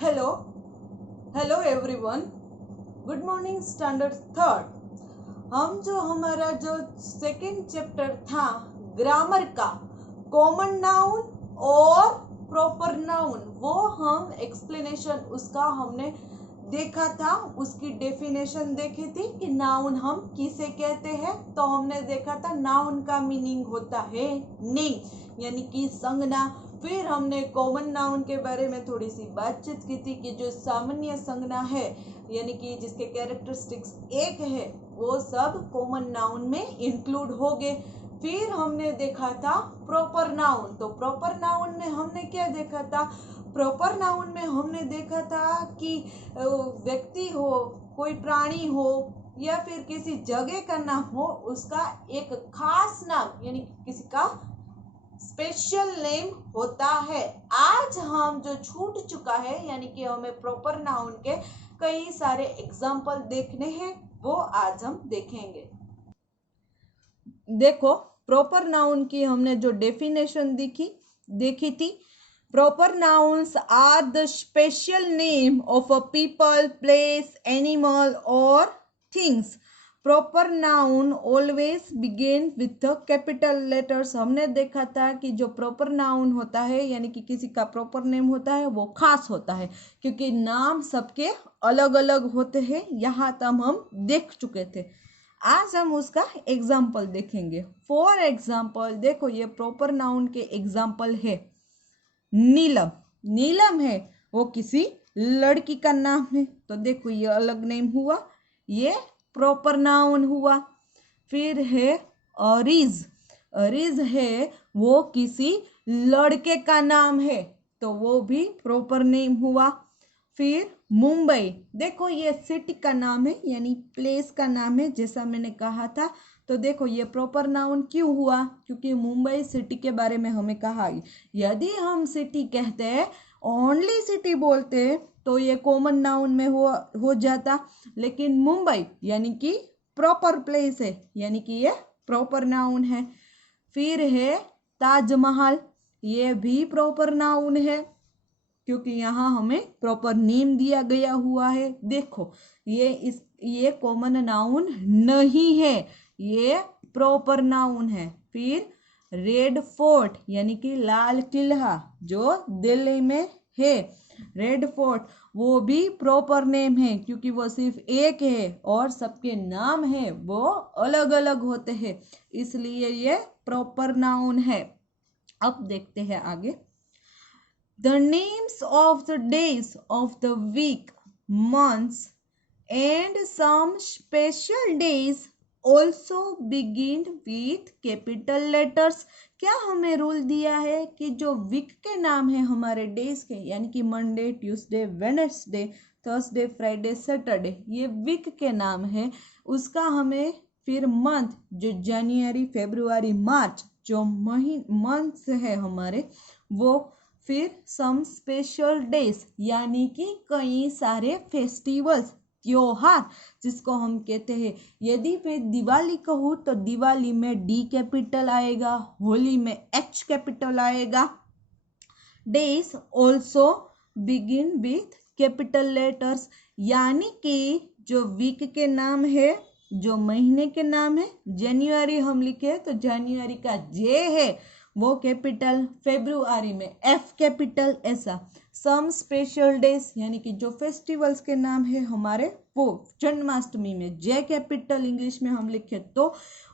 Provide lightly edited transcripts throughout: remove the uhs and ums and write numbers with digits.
Hello hello everyone, good morning standard third. हमारा जो second chapter था ग्रामर का, कॉमन नाउन और प्रॉपर नाउन, वो हम एक्सप्लेनेशन उसका हमने देखा था। उसकी डेफिनेशन देखी थी कि नाउन हम किसे कहते हैं। तो हमने देखा था नाउन का मीनिंग होता है नेम यानी कि संज्ञा। फिर हमने कॉमन नाउन के बारे में थोड़ी सी बातचीत की थी कि जो सामान्य संज्ञा है यानी कि जिसके कैरेक्टरिस्टिक्स एक है वो सब कॉमन नाउन में इंक्लूड हो गए। फिर हमने देखा था प्रॉपर नाउन। तो प्रॉपर नाउन में हमने क्या देखा था? प्रॉपर नाउन में हमने देखा था कि व्यक्ति हो, कोई प्राणी हो या फिर किसी जगह का नाम हो, उसका एक खास नाम यानी किसी का स्पेशल नेम होता है। आज हम जो छूट चुका है यानी कि हमें प्रॉपर नाउन के कई सारे एग्जाम्पल देखने हैं, वो आज हम देखेंगे। देखो, प्रॉपर नाउन की हमने जो डेफिनेशन देखी थी। Proper nouns are the special name of a people, place, animal और things. Proper noun always begin with the capital letters. हमने देखा था कि जो प्रॉपर नाउन होता है यानी कि किसी का प्रॉपर नेम होता है वो खास होता है, क्योंकि नाम सबके अलग अलग होते हैं। यहाँ तक हम देख चुके थे। आज हम उसका एग्जाम्पल देखेंगे। फॉर एग्जाम्पल देखो, ये प्रॉपर नाउन के एग्जाम्पल है। नीलम, नीलम है वो किसी लड़की का नाम है, तो देखो ये अलग नेम हुआ, ये प्रॉपर नाउन हुआ। फिर है अरीज, अरीज है वो किसी लड़के का नाम है, तो वो भी प्रॉपर नेम हुआ। फिर मुंबई, देखो ये सिटी का नाम है यानी प्लेस का नाम है, जैसा मैंने कहा था। तो देखो ये प्रॉपर नाउन क्यों हुआ? क्योंकि मुंबई सिटी के बारे में हमें कहा। यदि हम सिटी कहते हैं, ओनली सिटी बोलते हैं, तो ये कॉमन नाउन में हो जाता। लेकिन मुंबई यानी कि प्रॉपर प्लेस है यानी कि ये प्रॉपर नाउन है। फिर है ताजमहल, ये भी प्रॉपर नाउन है क्योंकि यहाँ हमें प्रॉपर नेम दिया गया हुआ है। देखो ये कॉमन नाउन नहीं है, ये प्रॉपर नाउन है। फिर रेड फोर्ट यानी कि लाल किला जो दिल्ली में है, रेड फोर्ट, वो भी प्रॉपर नेम है क्योंकि वो सिर्फ एक है और सबके नाम है वो अलग अलग होते हैं, इसलिए ये प्रॉपर नाउन है। अब देखते हैं आगे। The names of the days of the week, months, and some special days also begin with capital letters। क्या हमें रूल दिया है कि जो वीक के नाम है हमारे डेज के यानी कि Monday, Tuesday, Wednesday, Thursday, Friday, Saturday, ये वीक के नाम है, उसका हमें फिर मंथ जो जनवरी, फरवरी, मार्च जो मंथ्स है हमारे, वो फिर सम स्पेशल डेज यानी कि कई सारे फेस्टिवल्स, त्योहार, जिसको हम कहते हैं। यदि मैं दिवाली कहूँ तो दिवाली में डी कैपिटल आएगा, होली में एच कैपिटल आएगा। Days also begin with capital letters यानी कि जो वीक के नाम है, जो महीने के नाम है, जनवरी हम लिखे तो जनवरी का जे है वो कैपिटल, फेब्रुआरी में एफ कैपिटल, ऐसा। सम स्पेशल डेज यानी कि जो फेस्टिवल्स के नाम है हमारे, वो जन्माष्टमी में जे कैपिटल इंग्लिश में हम लिखे तो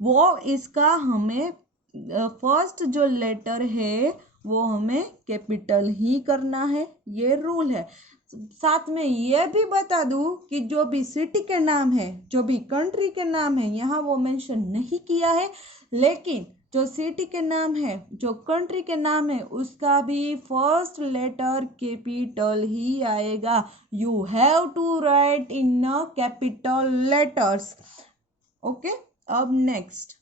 वो इसका हमें फर्स्ट जो लेटर है वो हमें कैपिटल ही करना है, ये रूल है। साथ में ये भी बता दूं कि जो भी सिटी के नाम है, जो भी कंट्री के नाम है, यहाँ वो मेंशन नहीं किया है, लेकिन जो सिटी के नाम है, जो कंट्री के नाम है, उसका भी फर्स्ट लेटर कैपिटल ही आएगा। You have to write in capital letters. Okay, अब नेक्स्ट,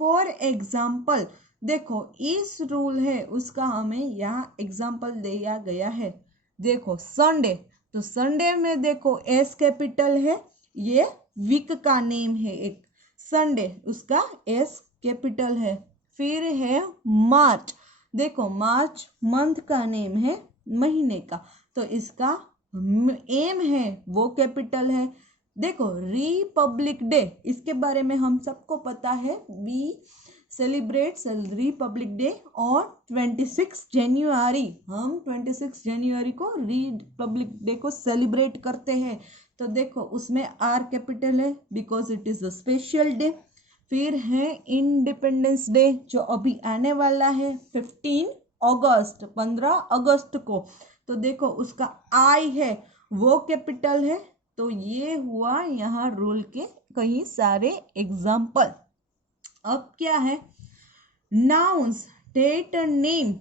फॉर एग्जाम्पल देखो, इस रूल है उसका हमें यहाँ एग्जाम्पल दिया गया है। देखो संडे, तो संडे में देखो एस कैपिटल है, ये वीक का नेम है एक, संडे उसका एस कैपिटल है। फिर है मार्च, देखो मार्च मंथ का नेम है, महीने का, तो इसका एम है वो कैपिटल है। देखो रिपब्लिक डे, इसके बारे में हम सबको पता है, we celebrate Republic Day on 26 January. हम 26 जनवरी को रिपब्लिक डे को सेलिब्रेट करते हैं। तो देखो उसमें आर कैपिटल है because it is a special day. फिर है इंडिपेंडेंस डे जो अभी आने वाला है 15 अगस्त को। तो देखो उसका आई है वो कैपिटल है। तो ये हुआ यहाँ रूल के कई सारे एग्जाम्पल। अब क्या है, nouns that a name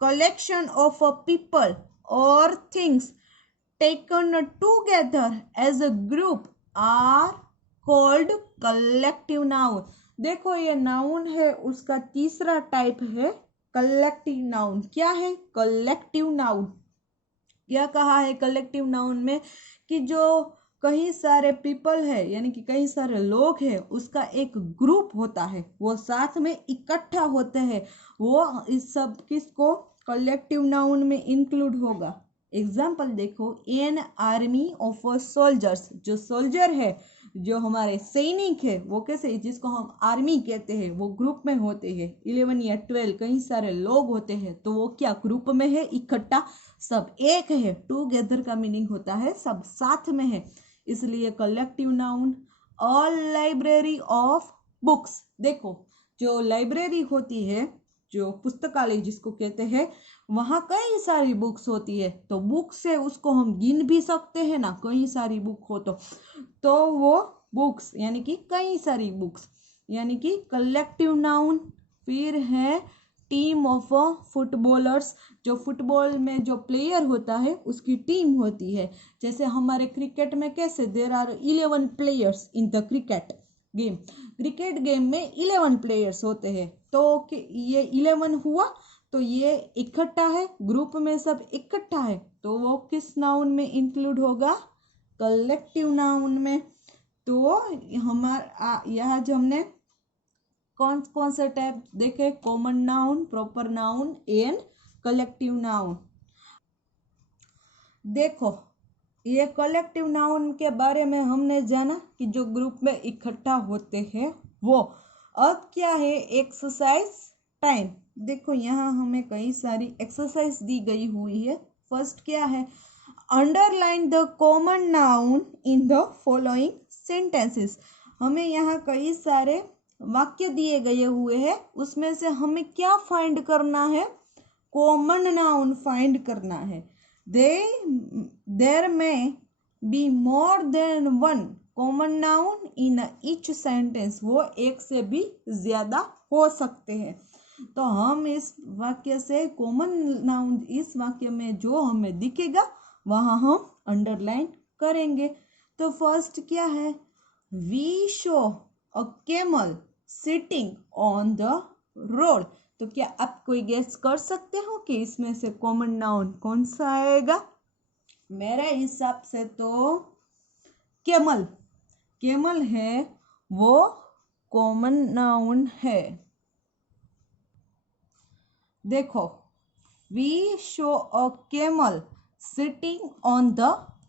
collection of a people or things taken together as a group are called collective noun। देखो ये नाउन है, उसका तीसरा टाइप है कलेक्टिव नाउन। क्या है कलेक्टिव नाउन? क्या कहा है कलेक्टिव नाउन में कि जो कई सारे पीपल है यानी कि कई सारे लोग हैं, उसका एक ग्रुप होता है, वो साथ में इकट्ठा होते हैं, वो इस सब किसको कलेक्टिव नाउन में इंक्लूड होगा। एग्जाम्पल देखो, एन आर्मी ऑफ सोल्जर्स, जो सोल्जर है, जो हमारे सैनिक है, वो कैसे, जिसको हम आर्मी कहते हैं, वो ग्रुप में होते हैं। 11 या 12 कई सारे लोग होते हैं, तो वो क्या ग्रुप में है, इकट्ठा, सब एक है। टूगेदर का मीनिंग होता है सब साथ में है, इसलिए collective noun. All library of books, देखो जो लाइब्रेरी होती है, जो पुस्तकालय जिसको कहते हैं, वहाँ कई सारी बुक्स होती है, तो बुक से उसको हम गिन भी सकते हैं ना, कई सारी बुक हो तो वो बुक्स यानी कि कई सारी बुक्स यानी कि कलेक्टिव नाउन। फिर है टीम ऑफ फुटबॉलर्स, जो फुटबॉल में जो प्लेयर होता है उसकी टीम होती है। जैसे हमारे क्रिकेट में कैसे there are 11 players in the cricket game, cricket game में 11 प्लेयर्स होते हैं, तो ये 11 हुआ, तो ये इकट्ठा है, ग्रुप में सब इकट्ठा है, तो वो किस नाउन में इंक्लूड होगा, कलेक्टिव नाउन में। तो हमारा यहाँ जो हमने कौन कौन से टाइप देखे, common noun, proper noun and collective noun. देखो ये कलेक्टिव नाउन के बारे में हमने जाना कि जो ग्रुप में इकट्ठा होते हैं वो। अब क्या है एक्सरसाइज टाइम। देखो यहाँ हमें कई सारी एक्सरसाइज दी गई हुई है। फर्स्ट क्या है, underline the common noun in the following sentences. हमें यहाँ कई सारे वाक्य दिए गए हुए हैं, उसमें से हमें क्या फाइंड करना है, कॉमन नाउन फाइंड करना है। There may be more than one common noun in each sentence। वो एक से भी ज्यादा हो सकते हैं। तो हम इस वाक्य से कॉमन नाउन, इस वाक्य में जो हमें दिखेगा वहाँ हम अंडरलाइन करेंगे। तो फर्स्ट क्या है, we show a camel sitting on the road. तो क्या आप कोई गेस कर सकते हो कि इसमें से कॉमन नाउन कौन सा आएगा? मेरे हिसाब से तो कैमल, कैमल है वो कॉमन नाउन है। देखो, we show a camel sitting on the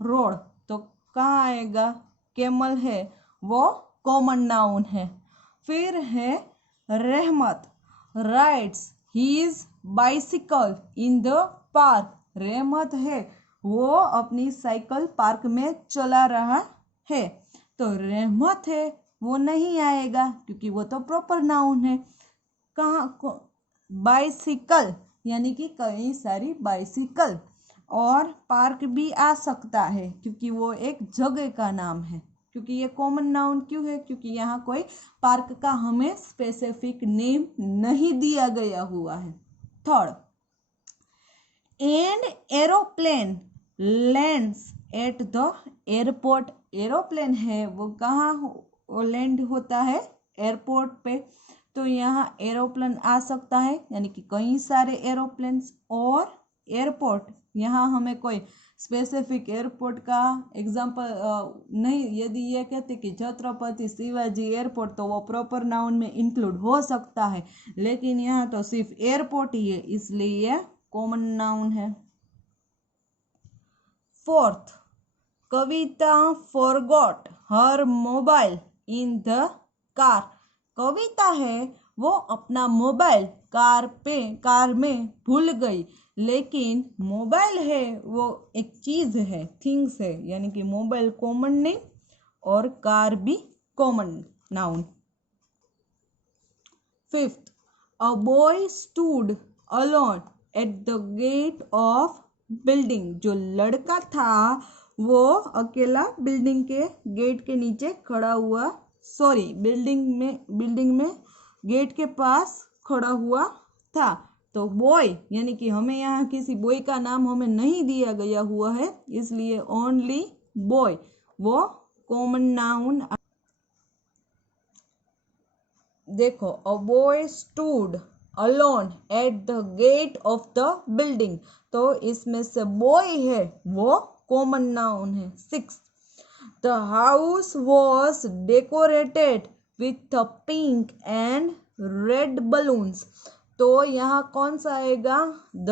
road, तो कहाँ आएगा, कैमल है वो कॉमन नाउन है। फिर है Rahmat rides his bicycle in the park. Rahmat है वो अपनी साइकिल पार्क में चला रहा है, तो रहमत है वो नहीं आएगा क्योंकि वो तो प्रॉपर नाउन है। कहाँ, बाइसिकल यानी कि कई सारी बाइसिकल, और पार्क भी आ सकता है क्योंकि वो एक जगह का नाम है। क्योंकि ये कॉमन नाउन क्यों है, क्योंकि यहाँ कोई पार्क का हमें स्पेसिफिक नेम नहीं दिया गया हुआ है। Third, and aeroplane lands at the airport. Aeroplane है वो कहाँ लैंड होता है, एयरपोर्ट पे, तो यहाँ एरोप्लेन आ सकता है यानी कि कई सारे एरोप्लेन्स। और एयरपोर्ट, यहाँ हमें कोई स्पेसिफिक एयरपोर्ट का एग्जाम्पल नहीं, यदि ये कहते कि छत्रपति शिवाजी एयरपोर्ट तो वो प्रॉपर नाउन में इंक्लूड हो सकता है, लेकिन यहाँ तो सिर्फ एयरपोर्ट ही है, इसलिए कॉमन नाउन है। Fourth, Kavita forgot her mobile in the car. Kavita है वो अपना मोबाइल कार में भूल गई, लेकिन मोबाइल है वो एक चीज है, थिंग्स है, यानी कि मोबाइल कॉमन नेम और कार भी common noun. Fifth, a boy stood alone at the gate of building. जो लड़का था वो अकेला बिल्डिंग के गेट के नीचे खड़ा हुआ, बिल्डिंग में गेट के पास खड़ा हुआ था। तो बॉय यानी कि हमें यहाँ किसी बॉय का नाम हमें नहीं दिया गया हुआ है, इसलिए ओनली बॉय वो कॉमन नाउन। देखो, a boy stood alone at the gate of the building, तो इसमें से बॉय है वो कॉमन नाउन है। 6, the house was decorated with pink and red balloons. तो यहाँ कौन सा आएगा? द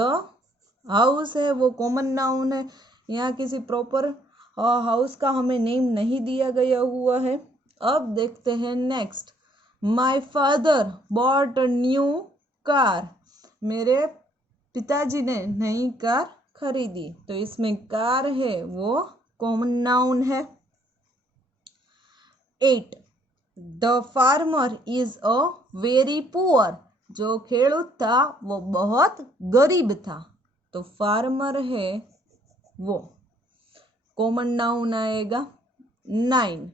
हाउस है वो कॉमन नाउन है, यहाँ किसी प्रॉपर हाउस का हमें नेम नहीं दिया गया हुआ है। अब देखते हैं next, my father bought a new car. मेरे पिताजी ने नई कार खरीदी, तो इसमें कार है वो कॉमन नाउन है। 8, the farmer is a very poor. जो खेडूत था वो बहुत गरीब था, तो फार्मर है वो कॉमन नाउन आएगा। 9,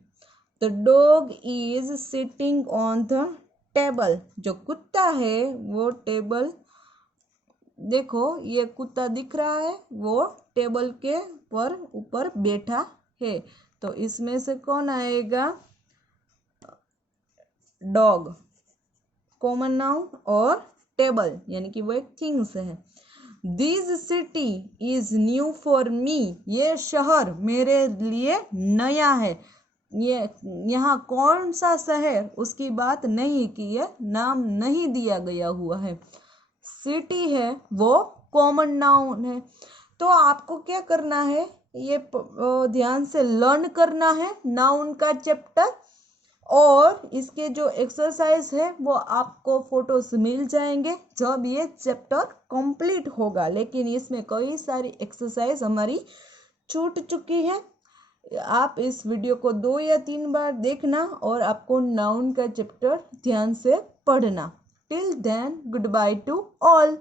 the dog is sitting on the table. जो कुत्ता है वो टेबल, देखो ये कुत्ता दिख रहा है वो टेबल के ऊपर बैठा है, तो इसमें से कौन आएगा? डॉग कॉमन नाउन, और टेबल यानी कि वो एक थिंग्स है। This city is new for me. ये शहर मेरे लिए नया है। ये यहाँ कौन सा शहर उसकी बात नहीं की है, नाम नहीं दिया गया हुआ है। सिटी है वो कॉमन नाउन है। तो आपको क्या करना है, ये ध्यान से लर्न करना है नाउन का चैप्टर, और इसके जो एक्सरसाइज है वो आपको फोटोज मिल जाएंगे जब ये चैप्टर कंप्लीट होगा, लेकिन इसमें कई सारी एक्सरसाइज हमारी छूट चुकी है। आप इस वीडियो को 2 या 3 बार देखना और आपको नाउन का चैप्टर ध्यान से पढ़ना। Till then, good bye to all.